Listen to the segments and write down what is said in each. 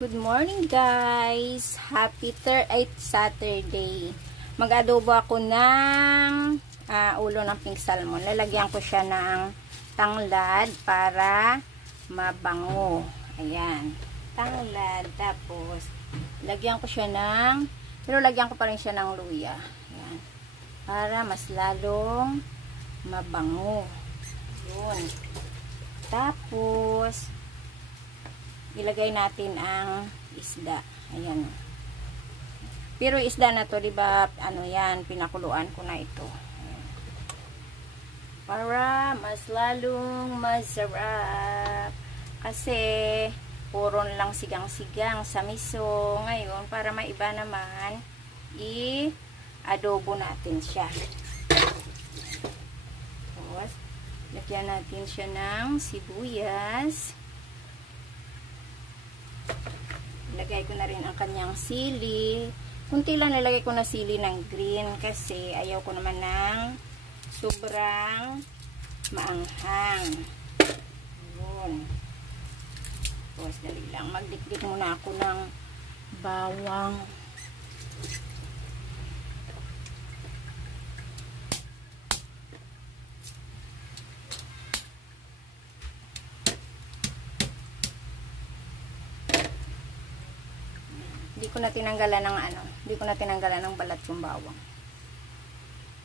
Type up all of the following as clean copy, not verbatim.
Good morning guys! Happy Saturday! Mag-adobo ako ng ulo ng pink salmon. Lalagyan ko siya ng tanglad para mabango. Ayan. Tanglad. Tapos, lagyan ko siya pero lagyan ko pa rin siya ng luya. Ayan. Para mas lalong mabango. Yun. Tapos, ilagay natin ang isda. Ayan. Pero isda na to, 'di ba? Ano 'yan, pinakuluan ko na ito. Ayan. Para mas lalong masarap. Kasi puro lang sigang-sigang sa miso. Ngayon, para maiba naman, i-adobo natin siya. Tapos, lagyan natin siya ng sibuyas. Ilagay ko na rin ang kanyang sili. Kunti lang nilagay ko na sili ng green kasi ayaw ko naman ng sobrang maanghang. Yun. Tapos dali lang. Magdikdik muna ako ng bawang. Hindi ko na tinanggalan ng balat yung bawang.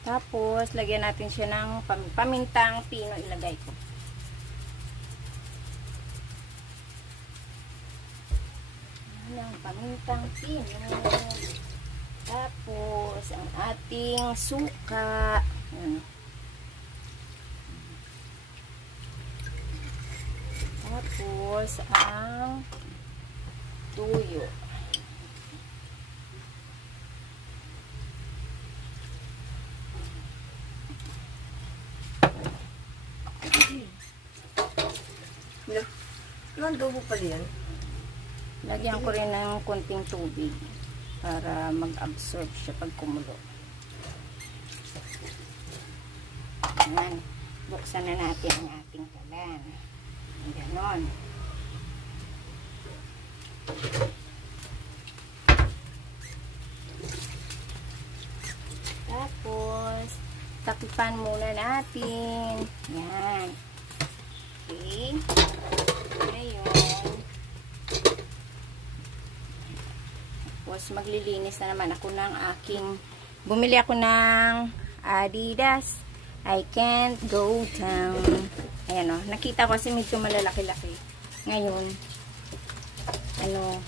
Tapos, lagyan natin siya ng pamintang pino ilagay ko. Ng pamintang pino. Tapos, ang ating suka. Ayan. Tapos, ang tuyo. Ang adobo pala yan. Lagyan ko rin ng konting tubig para mag-absorb siya pag kumulo. Ayan. Buksan na natin ang ating kalan. Ganon. Tapos, takipan muna natin. Yan. Okay. Ngayon, tapos maglilinis na naman ako ng bumili ako ng Adidas I Can't Go Down. Ayan o, nakita ko kasi medyo malalaki-laki. Ngayon,